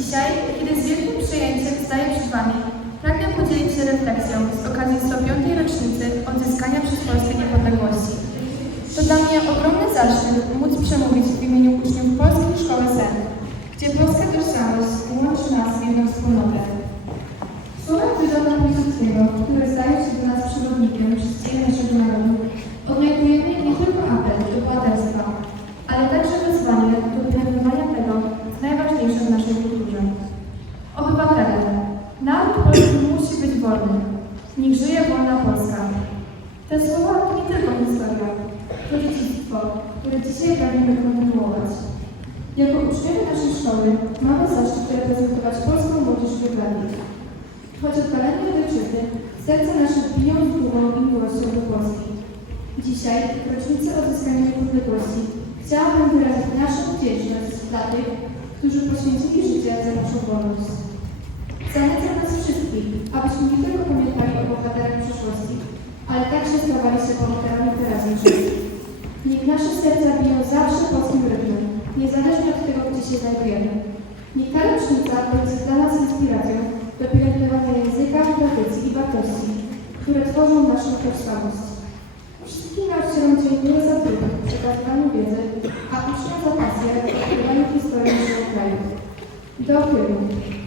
Dzisiaj, kiedy z wielkim przyjęciem staję przed Wami, pragnę podzielić się refleksją z okazji 105. rocznicy odzyskania przez Polskę niepodległości. To dla mnie ogromny zaszczyt móc przemówić w imieniu uczniów Polskiej Szkoły Sen, gdzie polska tożsamość łączy nas w jedną wspólnotę. Słowa Krzyżana Piłsudskiego, które stają się dla nas przewodnikiem przez dzień naszego dzisiaj pragniemy kontynuować. Jako uczniowie naszej szkoły mamy zaszczyt reprezentować polską młodzież w Irlandii. Choć oddaleni od ojczyzny, serca nasze biją z dumą i miłością do Polski. Dzisiaj, w rocznicy odzyskania niepodległości, chciałabym wyrazić naszą wdzięczność dla tych, którzy poświęcili życie za naszą wolność. Zachęcam nas wszystkich, abyśmy nie tylko pamiętali znajdujemy. Ta rocznica będzie dla nas inspiracją do pielęgnowania języka, tradycji i wartości, które tworzą naszą tożsamość. Wszystkim nauczycielom dziękuję za trud w przekazywaniu wiedzy, a uczniom za pasję w odkrywaniu historii naszego kraju. Do tyłu.